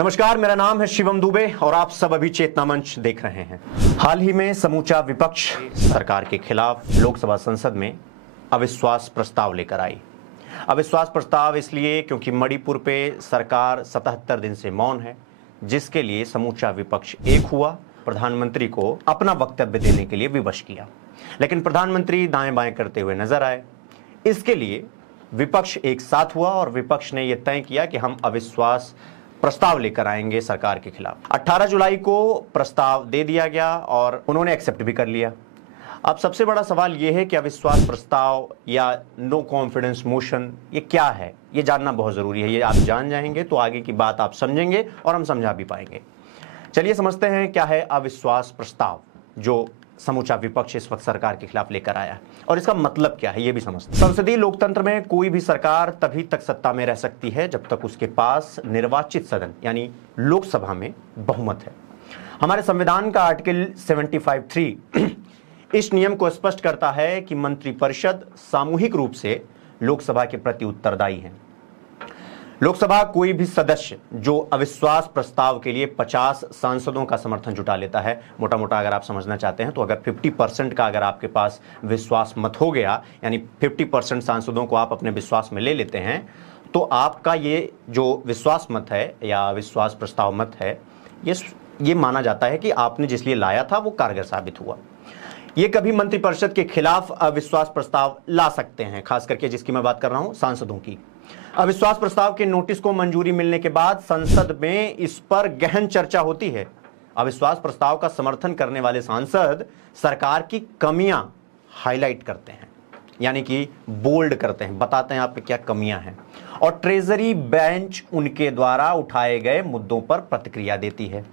नमस्कार, मेरा नाम है शिवम दुबे और आप सब अभी चेतना मंच देख रहे हैं। हाल ही में समूचा विपक्ष सरकार के खिलाफ लोकसभा संसद में अविश्वास प्रस्ताव लेकर आई। अविश्वास प्रस्ताव इसलिए क्योंकि मणिपुर पे सरकार 77 दिन से मौन है, जिसके लिए समूचा विपक्ष एक हुआ, प्रधानमंत्री को अपना वक्तव्य देने के लिए विवश किया। लेकिन प्रधानमंत्री दाएं बाएं करते हुए नजर आए। इसके लिए विपक्ष एक साथ हुआ और विपक्ष ने यह तय किया कि हम अविश्वास प्रस्ताव लेकर आएंगे सरकार के खिलाफ। 18 जुलाई को प्रस्ताव दे दिया गया और उन्होंने एक्सेप्ट भी कर लिया। अब सबसे बड़ा सवाल यह है कि अविश्वास प्रस्ताव या नो कॉन्फिडेंस मोशन ये क्या है, ये जानना बहुत जरूरी है। ये आप जान जाएंगे तो आगे की बात आप समझेंगे और हम समझा भी पाएंगे। चलिए समझते हैं क्या है अविश्वास प्रस्ताव जो समूचा विपक्ष इस वक्त सरकार के खिलाफ लेकर आया है और इसका मतलब क्या है ये भी समझते हैं। संसदीय लोकतंत्र में कोई भी सरकार तभी तक सत्ता में रह सकती है जब तक उसके पास निर्वाचित सदन यानी लोकसभा में बहुमत है। हमारे संविधान का आर्टिकल 75(3) इस नियम को स्पष्ट करता है कि मंत्रिपरिषद सामूहिक रूप से लोकसभा के प्रति उत्तरदायी है। लोकसभा कोई भी सदस्य जो अविश्वास प्रस्ताव के लिए 50 सांसदों का समर्थन जुटा लेता है, मोटा मोटा अगर आप समझना चाहते हैं तो अगर 50% का अगर आपके पास विश्वास मत हो गया, यानी 50% सांसदों को आप अपने विश्वास में ले लेते हैं, तो आपका ये जो विश्वास मत है या अविश्वास प्रस्ताव मत है, ये माना जाता है कि आपने जिस लिए लाया था वो कारगर साबित हुआ। ये कभी मंत्रिपरिषद के खिलाफ अविश्वास प्रस्ताव ला सकते हैं, खास करके जिसकी मैं बात कर रहा हूं सांसदों की। अविश्वास प्रस्ताव के नोटिस को मंजूरी मिलने के बाद संसद में इस पर गहन चर्चा होती है। अविश्वास प्रस्ताव का समर्थन करने वाले सांसद सरकार की कमियां हाईलाइट करते हैं, यानी कि बोल्ड करते हैं, बताते हैं आप पे क्या कमियां हैं, और ट्रेजरी बेंच उनके द्वारा उठाए गए मुद्दों पर प्रतिक्रिया देती है।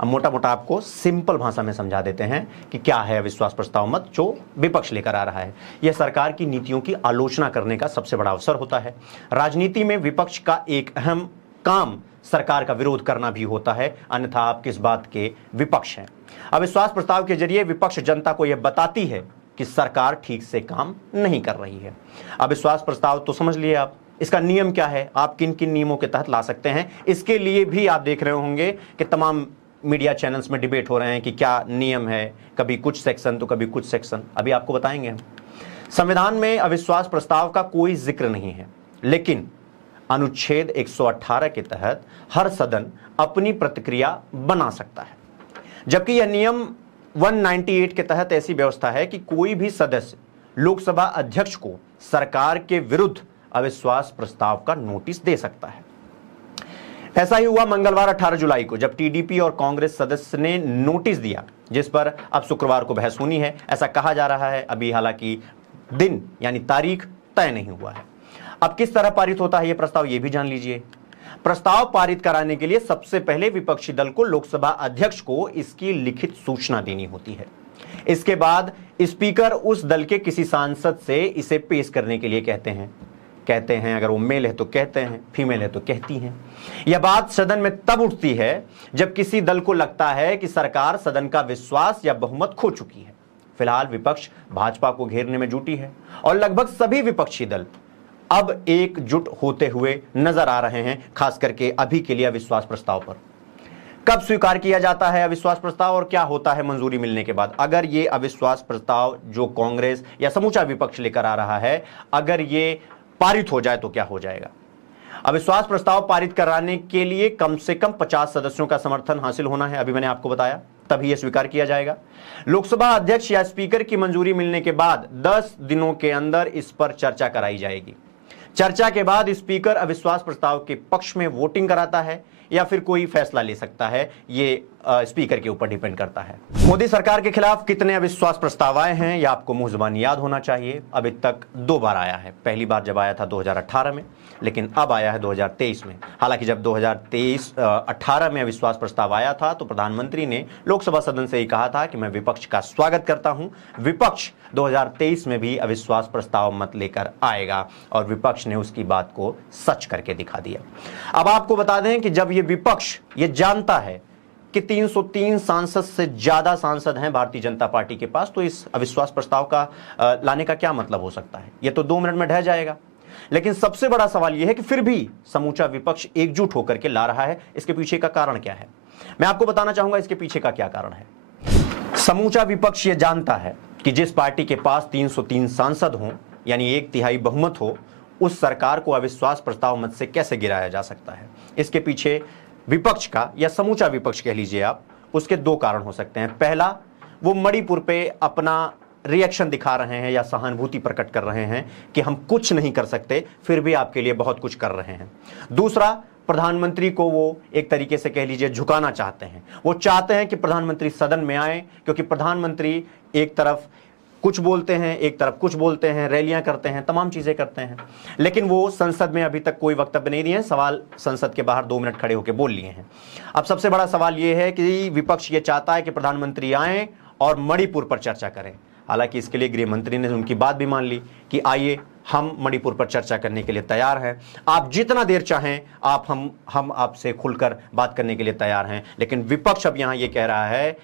अब मोटा मोटा आपको सिंपल भाषा में समझा देते हैं कि क्या है अविश्वास प्रस्ताव मत जो विपक्ष लेकर आ रहा है। यह सरकार की नीतियों की आलोचना करने का सबसे बड़ा अवसर होता है। राजनीति में विपक्ष का एक अहम काम सरकार का विरोध करना भी होता है, अन्यथा आप किस बात के विपक्ष हैं। अविश्वास प्रस्ताव के जरिए विपक्ष जनता को यह बताती है कि सरकार ठीक से काम नहीं कर रही है। अविश्वास प्रस्ताव तो समझ लिए आप, इसका नियम क्या है, आप किन किन नियमों के तहत ला सकते हैं, इसके लिए भी आप देख रहे होंगे कि तमाम मीडिया चैनल्स में डिबेट हो रहे हैं कि क्या नियम है, कभी कुछ सेक्शन तो कभी कुछ सेक्शन, अभी आपको बताएंगे हम। संविधान में अविश्वास प्रस्ताव का कोई जिक्र नहीं है, लेकिन अनुच्छेद 118 के तहत हर सदन अपनी प्रतिक्रिया बना सकता है, जबकि यह नियम 198 के तहत ऐसी व्यवस्था है कि कोई भी सदस्य लोकसभा अध्यक्ष को सरकार के विरुद्ध अविश्वास प्रस्ताव का नोटिस दे सकता है। ऐसा ही हुआ मंगलवार 18 जुलाई को, जब टीडीपी और कांग्रेस सदस्य ने नोटिस दिया, जिस पर अब शुक्रवार को बहस होनी है, ऐसा कहा जा रहा है। अभी हालांकि दिन यानी तारीख तय नहीं हुआ है। अब किस तरह पारित होता है यह प्रस्ताव, यह भी जान लीजिए। प्रस्ताव पारित कराने के लिए सबसे पहले विपक्षी दल को लोकसभा अध्यक्ष को इसकी लिखित सूचना देनी होती है। इसके बाद स्पीकर उस दल के किसी सांसद से इसे पेश करने के लिए कहते हैं, अगर वो मेल है तो कहते हैं, फीमेल है तो कहती हैं। यह बात सदन में तब उठती है जब किसी दल को लगता है कि सरकार सदन का विश्वास या बहुमत खो चुकी है। फिलहाल विपक्ष भाजपा को घेरने में जुटी है और लगभग सभी विपक्षी दल अब एकजुट होते हुए नजर आ रहे हैं, खास करके अभी के लिए अविश्वास प्रस्ताव पर। कब स्वीकार किया जाता है अविश्वास प्रस्ताव और क्या होता है मंजूरी मिलने के बाद? अगर ये अविश्वास प्रस्ताव जो कांग्रेस या समूचा विपक्ष लेकर आ रहा है, अगर ये पारित हो जाए तो क्या हो जाएगा? अविश्वास प्रस्ताव पारित कराने के लिए कम से कम 50 सदस्यों का समर्थन हासिल होना है, अभी मैंने आपको बताया, तभी यह स्वीकार किया जाएगा। लोकसभा अध्यक्ष या स्पीकर की मंजूरी मिलने के बाद 10 दिनों के अंदर इस पर चर्चा कराई जाएगी। चर्चा के बाद स्पीकर अविश्वास प्रस्ताव के पक्ष में वोटिंग कराता है या फिर कोई फैसला ले सकता है, ये स्पीकर के ऊपर डिपेंड करता है। मोदी सरकार के खिलाफ कितने अविश्वास प्रस्ताव आए हैं यह आपको मुंह जुबान याद होना चाहिए। अभी तक 2 बार आया है, पहली बार जब आया था 2018 में, लेकिन अब आया है 2023 में। हालांकि जब 2018 में अविश्वास प्रस्ताव आया था तो प्रधानमंत्री ने लोकसभा सदन से ही कहा था कि मैं विपक्ष का स्वागत करता हूं, विपक्ष 2023 में भी अविश्वास प्रस्ताव मत लेकर आएगा, और विपक्ष ने उसकी बात को सच करके दिखा दिया। अब आपको बता दें कि जब ये विपक्ष ये जानता है कि 303 सांसद से ज्यादा सांसद हैं भारतीय जनता पार्टी के पास, तो इस अविश्वास प्रस्ताव का लाने का क्या मतलब हो सकता है? ये तो 2 मिनट में ढह जाएगा। लेकिन सबसे बड़ा सवाल यह है कि फिर भी समूचा विपक्ष एकजुट होकर के ला रहा है। इसके पीछे का कारण क्या है? मैं आपको बताना चाहूंगा इसके पीछे का क्या कारण है। समूचा विपक्ष यह जानता है कि जिस पार्टी के पास 303 सांसद हों, यानी 1/3 बहुमत हो, उस सरकार को अविश्वास प्रस्ताव मत से कैसे गिराया जा सकता है। इसके पीछे विपक्ष का, या समूचा विपक्ष कह लीजिए आप, उसके दो कारण हो सकते हैं। पहला, वो मणिपुर पे अपना रिएक्शन दिखा रहे हैं या सहानुभूति प्रकट कर रहे हैं कि हम कुछ नहीं कर सकते, फिर भी आपके लिए बहुत कुछ कर रहे हैं। दूसरा, प्रधानमंत्री को वो एक तरीके से कह लीजिए झुकाना चाहते हैं। वो चाहते हैं कि प्रधानमंत्री सदन में आए, क्योंकि प्रधानमंत्री एक तरफ कुछ बोलते हैं, एक तरफ कुछ बोलते हैं, रैलियां करते हैं, तमाम चीजें करते हैं, लेकिन वो संसद में अभी तक कोई वक्तव्य नहीं दिए हैं। सवाल संसद के बाहर 2 मिनट खड़े होकर बोल लिए हैं। अब सबसे बड़ा सवाल ये है कि विपक्ष ये चाहता है कि प्रधानमंत्री आए और मणिपुर पर चर्चा करें। हालांकि इसके लिए गृह मंत्री ने उनकी बात भी मान ली कि आइए, हम मणिपुर पर चर्चा करने के लिए तैयार हैं, आप जितना देर चाहें आप हम आपसे खुलकर बात करने के लिए तैयार हैं। लेकिन विपक्ष अब यहां ये कह रहा है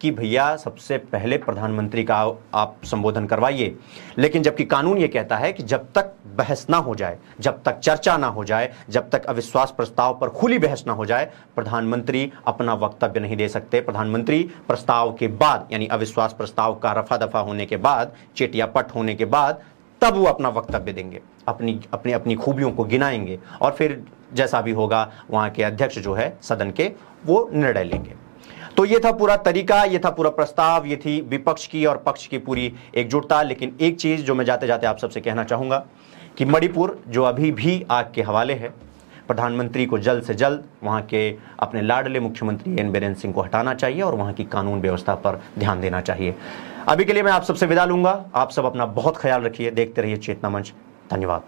कि भैया सबसे पहले प्रधानमंत्री का आप संबोधन करवाइए, लेकिन जबकि कानून ये कहता है कि जब तक बहस ना हो जाए, जब तक चर्चा ना हो जाए, जब तक अविश्वास प्रस्ताव पर खुली बहस ना हो जाए, प्रधानमंत्री अपना वक्तव्य नहीं दे सकते। प्रधानमंत्री प्रस्ताव के बाद, यानी अविश्वास प्रस्ताव का रफा दफा होने के बाद, चिटियापट होने के बाद, तब वो अपना वक्तव्य देंगे, अपनी खूबियों को गिनाएंगे, और फिर जैसा भी होगा वहां के अध्यक्ष जो है सदन के, वो निर्णय लेंगे। तो ये था पूरा तरीका, ये था पूरा प्रस्ताव, ये थी विपक्ष की और पक्ष की पूरी एकजुटता। लेकिन एक चीज जो मैं जाते जाते आप सबसे कहना चाहूंगा कि मणिपुर जो अभी भी आग के हवाले है, प्रधानमंत्री को जल्द से जल्द वहां के अपने लाडले मुख्यमंत्री एन बीरेन सिंह को हटाना चाहिए और वहां की कानून व्यवस्था पर ध्यान देना चाहिए। अभी के लिए मैं आप सबसे विदा लूंगा। आप सब अपना बहुत ख्याल रखिए, देखते रहिए चेतना मंच। धन्यवाद।